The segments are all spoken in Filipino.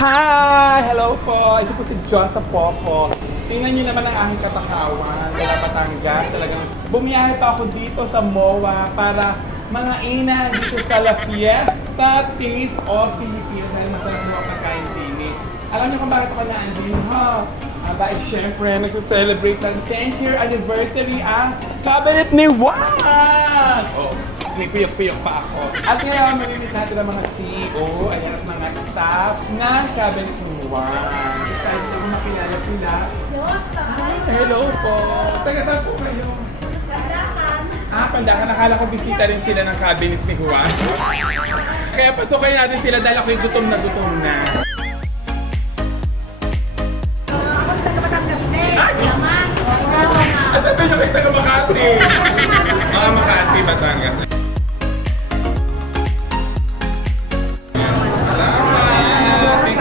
Hi! Hello po! Ito po si John sa Popo. Tingnan niyo naman ang aking katakawan. Wala Batangas. Talagang bumiyahe pa ako dito sa MOA para mga ina dito sa La Fiesta Taste of Philippines dahil masarap mo ang pagkain din. Alam niyo kung bakit ako naandun, ha? Aba, syempre, nagsa-celebrate ng 10th year anniversary ang Cabinet ni Juan! Oh, may puyok-puyok pa ako. At ngayon, mamimit natin ang mga CEO, ayan at mga staff ng Cabinet ni Juan. Excited ako makilala sila. Hello po! Taga saan po kayo? Pandakan. Nakala ko bisita rin sila ng Cabinet ni Juan. Kaya pasukin natin sila dahil ako'y gutom na gutom na. At sabi niyo kayo taga Makati. Mga Makati, Batangas. Salamat! Thank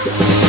you.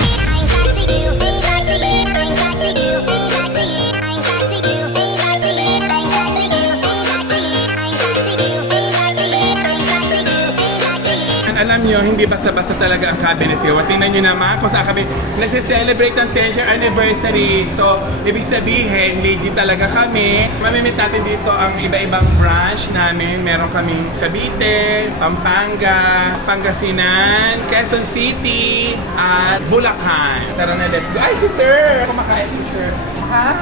Alam nyo, hindi basta-basta talaga ang Cabinet ni Juan. Tingnan nyo naman kung saan kami nag-celebrate ng 10th year anniversary. So, ibig sabihin, legit talaga kami. Mamimit natin dito ang iba-ibang branch namin. Meron kaming Cavite, Pampanga, Pangasinan, Quezon City, at Bulacan. Tara na, let's go. Ay, si Sir! Kumakain si Sir. Hi!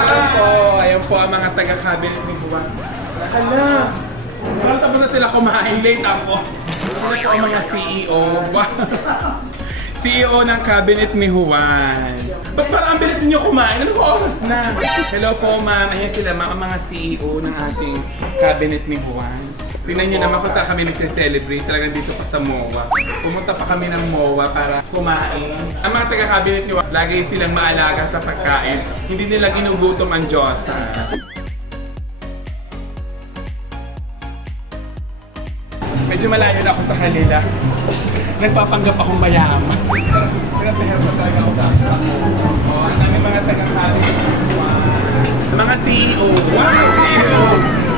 Ayan po, ayan po ang mga taga-Cabinet ni Juan. Hala! Parang tapos na sila kumain, late ako. Sila po ang mga CEO. CEO ng Cabinet ni Juan. Ba't parang ang bilis ninyo kumain? Ano ba oras na? Hello po ma'am. Ayan sila ma'am, ang mga CEO ng ating Cabinet ni Juan. Tingnan nyo naman kung saan kami nag-celebrate. Talagang dito pa sa MOA. Pumunta pa kami ng MOA para kumain. Ang mga taga-Cabinet ni Juan, lagi silang maalaga sa pagkain. Hindi nila ginugutom ang Diyosa. Medyo malayo na ako sa kanila. Nagpapanggap akong mayaman. Pinapahirap na talaga ako sa ako. Oh, ang dami mga taga-Cabinet ni Juan. Mga CEO. Wow! CEO!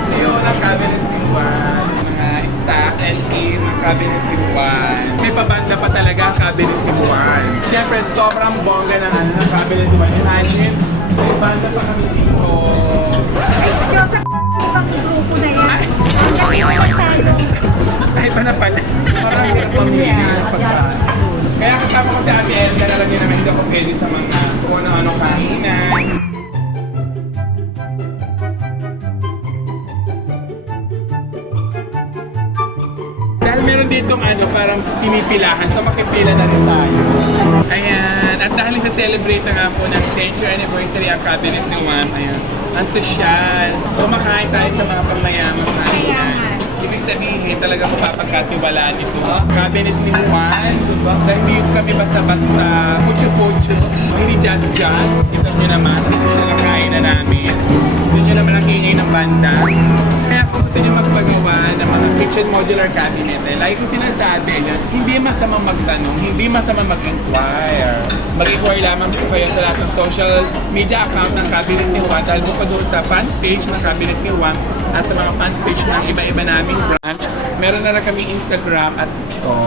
CEO ng Cabinet ni Juan. Mga staff and team ng Cabinet ni Juan. May pabanda pa talaga ang Cabinet ni Juan. Siyempre, sobrang bongga ng Cabinet ni Juan. Imagine, may banda pa kami dito. Diyos, ang grupo na yan. Ay, pa na pala. Parang hirap mamili ng pagkain. Kaya kasama ko si Ate Elga, alam niyo naman hindi ako pwede sa mga kung ano-ano kainan. Dahil meron ditong parang pinipilahan, so makipila na rin tayo. Ayan, at dahil nag-celebrate na nga po ng 10th year anniversary ang Cabinet ni Juan, ayan, ang sosyal. Kumakain tayo sa mga pangmayamang kainan. Ibig sabihin, talaga mapapagkatiwalaan ito. Cabinet ni Juan. Dahil hindi kami basta-basta pucho-pucho. Hindi jazz-jazz. Ito nyo naman, ang sosyal na kain na namin. Ito nyo naman ang ingay ng banda. Kaya kung gusto nyo magpagawa ng mga kitchen modular cabinet, lagi ko sinasabi, hindi masamang magtanong, hindi masamang mag-inquire. Mag-inquire lamang po kayo sa lahat ng social media account ng Cabinet ni Juan dahil bukod doon sa fan page ng Cabinet ni Juan at sa mga fan page ng iba-iba naming branch, meron na kami Instagram at ito.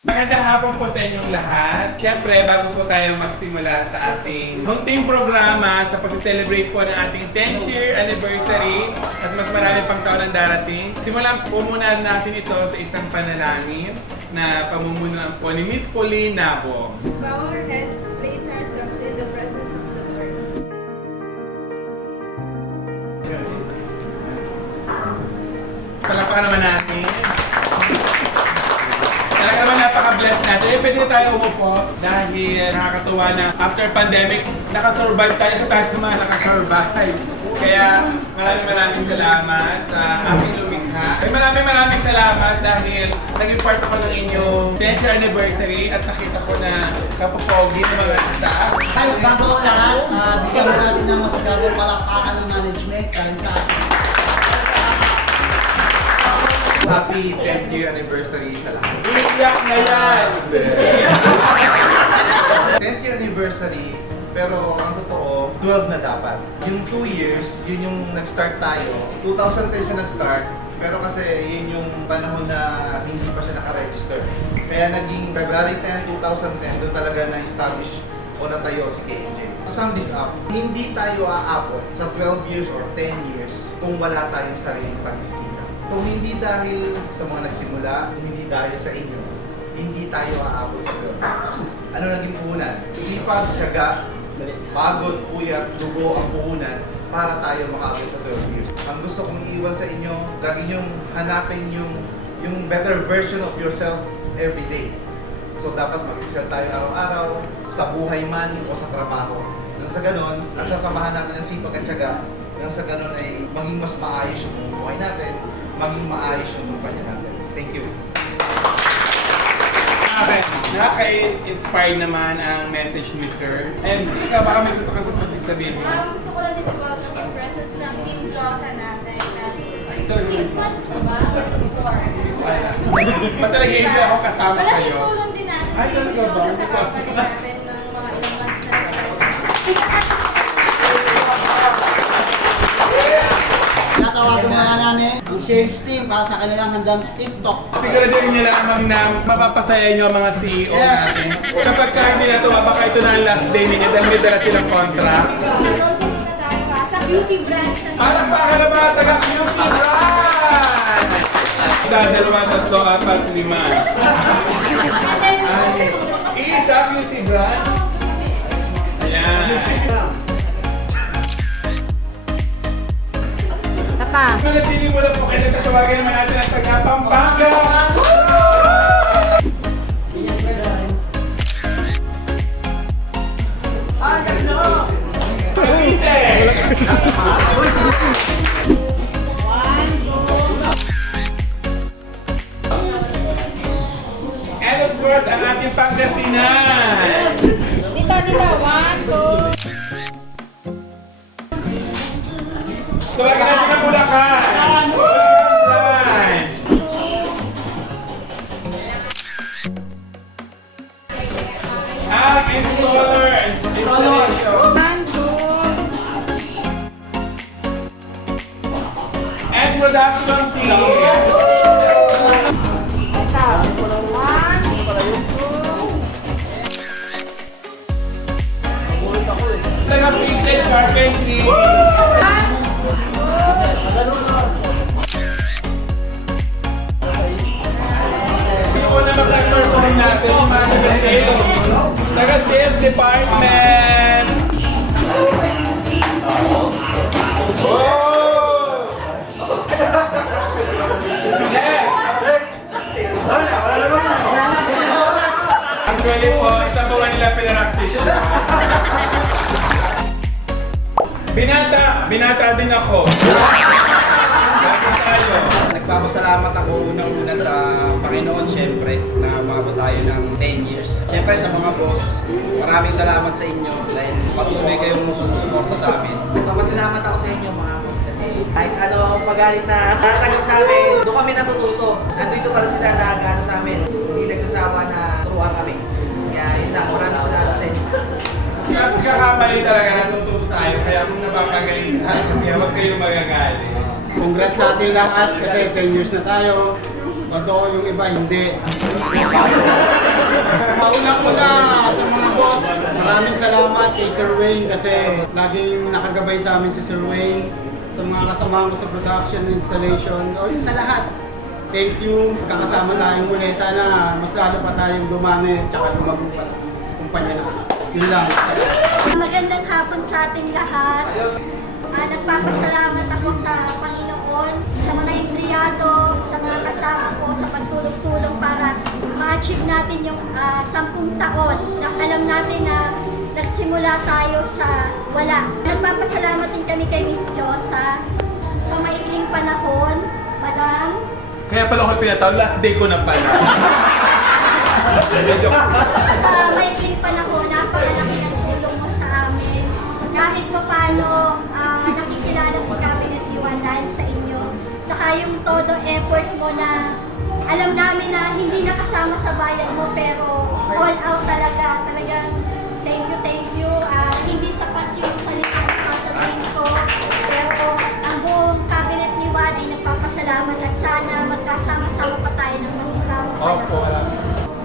Magandang hapon po sa inyong lahat. Siyempre, bago po tayo magsimula sa ating munting programa sa pag-celebrate po ng ating 10th year anniversary at mas marami pang taon ang darating, simulan po muna natin ito sa isang panalangin na pamumunuan po ni Miss Pauline Nabo. Bow our heads, place ourselves in the presence of the Lord. Palakpakan naman natin. Talaga naman napaka-blessed natin. Pwede na tayo umupo dahil nakakatuwa na after pandemic, nakasurvive tayo sa tayo naman, nakasurvive. Kaya maraming salamat sa aking lumikha. Ay maraming salamat dahil naging part ako ng inyong 10th year anniversary at nakita ko na kapopogi ng mga staff. Guys, bago ang lahat, bigyan mo natin ng masigabong palakpakan ng management dahil sa Happy 10th year anniversary sa lahat. Iyak na yan! 10th year anniversary, pero ang totoo, 12 na dapat. Yung 2 years, yun yung nag-start tayo. 2010 siya nag-start, pero kasi yun yung panahon na hindi pa siya nakaregister. Kaya naging February 10, 2010, doon talaga na-establish o natayo si KMJ. To sum this up, hindi tayo aabot sa 12 years or 10 years kung wala tayong sariling pagsisikap. Kung hindi dahil sa mga nagsimula, kung hindi dahil sa inyo, hindi tayo aabot sa 12 years. Ano naging puhunan? Sipag, tiyaga, pagod, puyat, dugo ang puhunan para tayo makaabot sa 12 years. Ang gusto kong iiwan sa inyo, lagi niyong hanapin yung better version of yourself every day. So dapat mag-excel tayo araw-araw, sa buhay man o sa trabaho. Nang sa ganon, nagsasamahan natin ang sipag at tiyaga. Nang sa ganon ay maging mas maayos yung buhay natin, maging maayos yung kumpanya natin. Thank you. Okay, nakaka-inspire naman ang message ni Sir. And ikaw, baka may gusto kang sabihin mo? Gusto ko lang din i-welcome yung presence ng Team Josa natin na 6 months na ba? Mas nag-enjoy ako kasama kayo. Malaking tulong din natin Ay, si Team talaga ba? Josa sa company natin ng mga ilang months na nag-start. natawagan nga namin ang sales team para sa kanilang handang TikTok. Siguraduhin nyo lamang na mapapasaya nyo ang mga CEO natin. Kapag ka hindi na ito, baka ito na ang last day ninyo dahil may dala silang contract. Enroll din na tayo pa sa QC branch ng Parang baka na mga taga-QC brand! Dalawa, tatlo, apat, lima. Isa QC brand? Ayan. Manatili mo na po kayo, tatawagan naman natin ang taga-Pampanga! And of course, ang ating Pangasinan! Dito, 1, 2. Tawagan natin ang Bulacan! Bulacan! Ang installers! Installation! And production team! Taga-pixel carpentry! Yung na mag-perform natin yung mga taga-sales. Taga-sales department! Oh! Actually po, ito po nila pinaractice. Binata din ako. Bakit tayo? Nagpapasalamat ako unang-una sa Panginoon syempre na umabot tayo ng 10 years. Syempre sa mga boss, maraming salamat sa inyo dahil patuloy kayong sumusuporta sa amin. Nagpapasalamat ako sa inyo mga boss kasi kahit ano ang pagalit na natatanggap namin, doon kami natututo. Nandito para sila na gano'n sa amin. Hindi nagsasawa na turuan kami. Kaya yun lang, maraming salamat sa inyo. Kapag kakamali talaga natututo sa ayo, kaya kung napapagaling ka, kaya huwag kayong magagalit. Congrats sa ating lahat kasi 10 years na tayo. Although yung iba hindi. Paunang-una sa mga boss, maraming salamat kay Sir Wayne kasi laging nakagabay sa amin si Sir Wayne. Sa mga kasama ko sa production, installation, o sa lahat. Thank you. Kakasama tayong muli. Sana mas lalo pa tayong dumami at lumago pa ng kumpanya na. Yun lang. Magandang hapon sa ating lahat. Nagpapasalamat ako sa Panginoon, sa mga empleyado, sa mga kasama ko, sa pagtulong-tulong para ma-achieve natin yung 10 taon. Na alam natin na nagsimula tayo sa wala. Nagpapasalamat din kami kay Miss Josa sa maikling panahon, Madam. Kaya pala ako pinatawag, last day ko na pala. Medyo. Sa maikling panahon, napakalaki ng tulong mo sa amin. Kahit pa paano, nakikilala si Cabinet Iwan dahil sa inyo. Saka yung todo effort mo na alam namin na hindi nakasama sa bayan mo pero all out talaga. Talagang thank you. Hindi sapat yung salita na sasabihin ko. Pero ang buong Cabinet ni Juan ay nagpapasalamat at sana magkasama-sama pa tayo ng mas maraming panahon.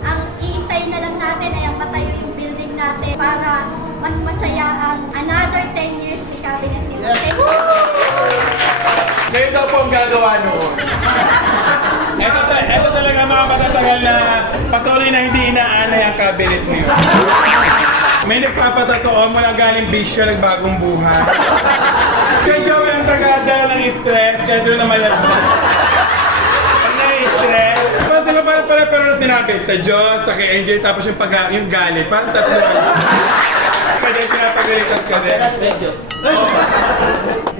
Ang iintayin na lang natin ay ang matayo yung building natin para mas masaya ang another 10 years ni Cabinet ni Juan. Thank you. Kayo daw po ang gagawa noon. Ito talaga mga matatagal na patuloy na hindi inaanay ang cabinet niyo. May nagpapatotoo mo na galing bisyo, nagbagong buhay. Kaya Joey ang tagadala ng stress, kaya doon na malagpas. Pag na-stress, sila pero sinabi sa Diyos, sa kay Angel, tapos yung galit, parang tatlo. Kaya pinapagalitan ka din.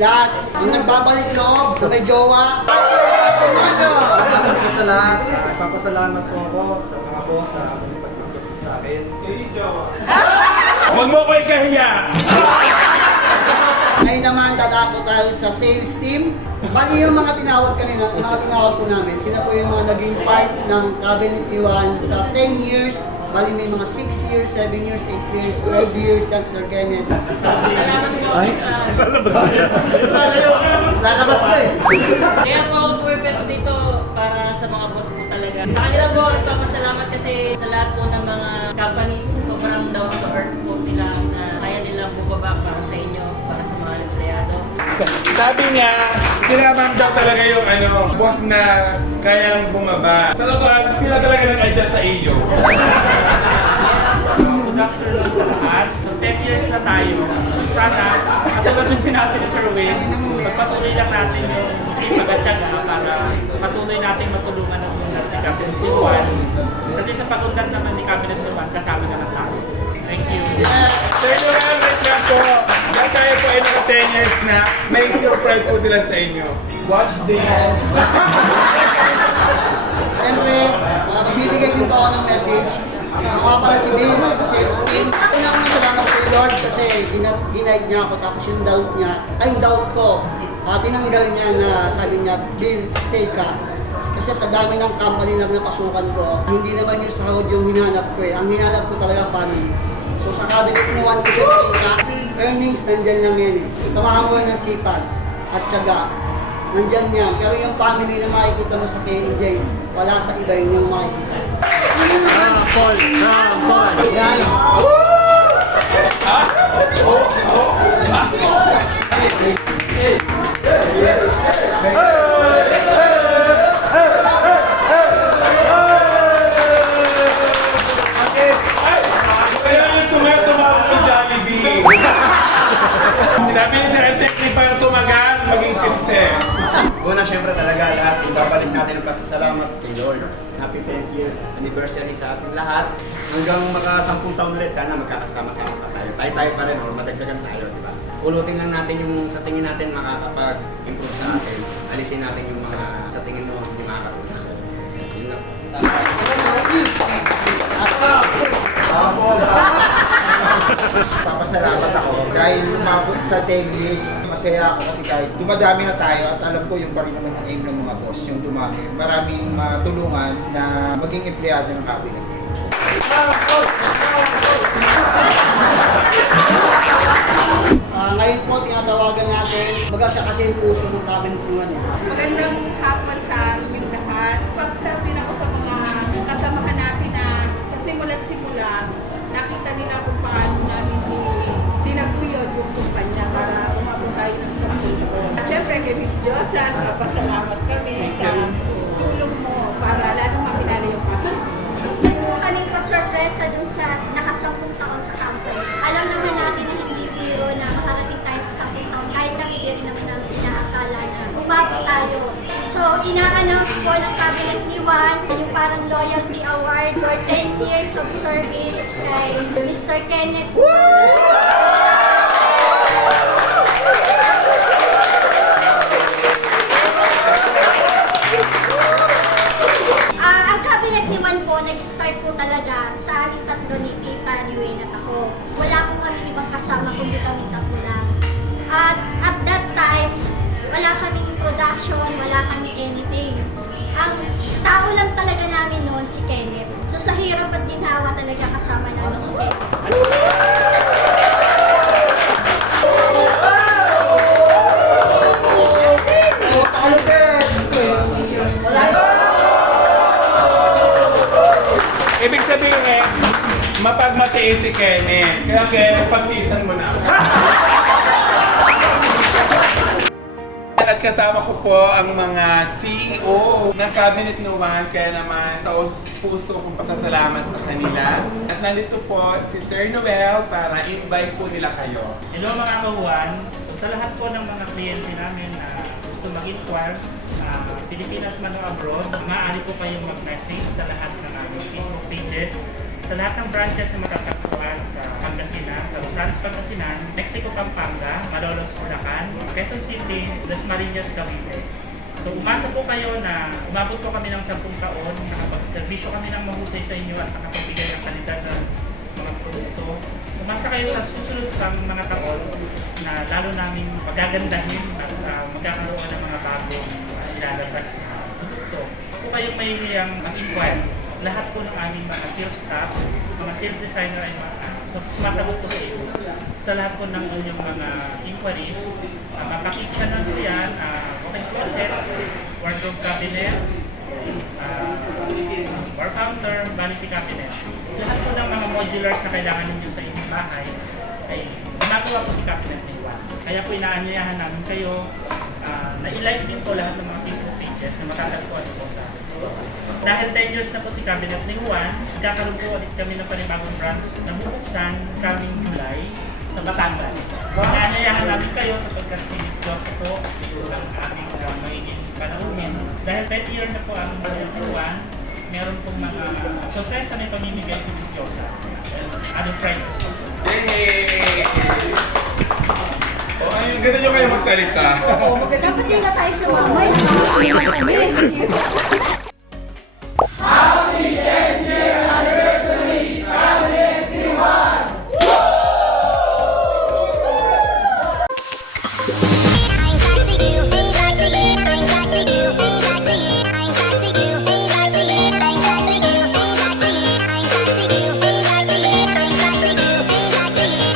Last, yung nagbabalik loob, may jowa. Sa lahat, papasalamat po ako sa mga boss sa pagtanggap po sa akin. Huwag mo ko ikahiya! Ngayon naman, dadako tayo sa sales team. Bali yung mga tinawag kanina, mga tinawag po namin, sila po yung mga naging part ng Cabinet ni Juan sa 10 years. Bali may mga 6 years, 7 years, 8 years, 12 years, yan Sir Kenneth. Salamat po ako sa... Lalabas na eh. Kaya po ako purpose dito para sa mga boss po talaga. Sa kanila po, nagpapasalamat kasi sa lahat po ng mga companies, sobrang down to earth po sila na kaya nilang bumaba para sa inyo, para sa mga empleyado. Sabi niya, sinamam daw talaga yung boss na kayang bumaba. Sa totoo, sila talaga nag-adjust sa iyo. Good afternoon sa lahat. 10 years na tayo. Sana, katulad yung sinabi ni Sir Wayne, magpatuloy lang natin yung sipag at tiyaga para patuloy natin matulungan ng undan si Cabinet ni Juan. Kasi sa pag-undan naman ni Cabinet ni Juan, kasama naman tayo. Thank you. Thank you very much nga po. Dahil tayo po ay naka 10 years na, may surprise po sila sa inyo. Watch this! Siyempre, bibigay din po ako ng message. Ako pala si Bill sa sales team. Unang salamat kay Lord kasi ginaid niya ako tapos yung doubt niya, ay yung doubt ko, tinanggal niya na sabi niya, Bill, stay ka. Kasi sa dami ng company na napasukan ko, hindi naman yung sahod yung hinanap ko eh. Ang hinanap ko talaga family. So sa cabinet ni Juan ko siya nakita, earnings nandyan lang yan eh. Samahan mo ng sipag at tiyaga. Nandyan yan. Pero yung family na makikita mo sa KNJ, wala sa iba yung makikita. Yan. Kaya yung tumawag ng Jollibee. Sabi niya sa technique para tumagal, maging sincere. Una, syempre talaga lahat, ibabalik natin ang pasasalamat kay Lord. Happy 10th year anniversary sa ating lahat. Hanggang maka-10 taon ulit, sana magkakasama-sama pa tayo. Tayo pa rin, madagdagan tayo, di ba? Ulutin lang natin yung sa tingin natin makakapag-improve sa atin. Alisin natin yung mga sa tingin mo hindi makakatulong sa atin. Yun lang. Papasalamat ako dahil umabot sa 10 years, masaya ako kasi kahit dumadami na tayo at alam ko yung pa rin naman ang aim ng mga boss, yung dumami. Maraming matulungan na maging empleyado ng cabinet. Ngayon po, tinatawagan natin, baga siya kasi yung puso ng cabinet ni Juan eh. Magandang hapon sa aming lahat. Pagsabi ako sa mga kasamahan natin na sa simula't simula, nakita nila kung paano namin tinaguyod yung kumpanya para umabot tayo ng 10 taon. At syempre kay Miss Josan, papasalamat kami sa tulong mo para lalo makilala yung kapatid. Kung kaming pa-sorpresa dun sa naka-10 taon sa company. Alam naman natin na hindi biro na makarating tayo sa 10 taon kahit nakikiri naman namin inaakala na umabot tayo So, ina-announce po ng cabinet ni Juan yung parang loyalty award for 10 years of service kay Mr. Kenneth. Ang cabinet ni Juan po, nag-start po talaga sa aming tatlo ni Tita Liwin at ako. Wala po kami ibang kasama kundi kami tatlo lang. At at that time, wala kaming production, wala kami anything. Ang tao lang talaga namin noon si Kenneth. So sa hirap at ginhawa talaga kasama namin si Kenneth. Ibig sabihin, mapagmatiis si Kenneth. Kaya Kenneth, pagtiisan mo na ako. At kasama ko po ang mga CEO ng Cabinet ni Juan, kaya naman taos puso kong pasasalamat sa kanila. At nandito po si Sir Noel para invite po nila kayo. Hello mga kawan. So sa lahat po ng mga kliyente namin na gusto mag-inquire, Pilipinas man o abroad, maaari po kayong mag-message sa lahat ng aming Facebook pages, sa lahat ng branches na matatagpuan sa Pangasinan, sa Rosales, Pangasinan, Mexico, Pampanga, Malolos, Bulacan, Quezon City, Dasmariñas, Cavite. So umasa po kayo na umabot po kami ng 10 taon, nakapag-servisyo kami ng mahusay sa inyo at nakapagbigay ng kalidad ng mga produkto. Umasa kayo sa susunod pang mga taon na lalo namin magagandahin at magkakaroon ng mga bagong ilalabas na produkto. Kung kayong mahihiyang mag-inquire, lahat po ng aming mga sales staff, mga sales designer ay sumasagot po sa iyo. Sa lahat po ng inyong mga inquiries, mapakita na po yan, walking closet, wardrobe cabinets, bar counter, vanity cabinets. Lahat po ng mga modulars na kailangan ninyo sa inyong bahay ay ginagawa po si Cabinet ni Juan. Kaya po inaanyayahan namin kayo na i-like din po lahat ng mga Facebook pages na matatagpuan po sa dahil 10 years na po si Cabinet ni Juan, magkakaroon po ulit kami ng panibagong branch na bubuksan kaming July sa Batangas. Inaanyayahan namin kayo sapagkat si Miss Diyosa po ang aming magiging panaunin. Dahil 10 years na po ang Cabinet ni Juan, meron pong mga sorpresa na ipamimigay si Miss Diyosa. Anong prizes po? Yay! Oh, ayun, ganda nyo kayo magsalita. Dapat din na tayo sa mamay.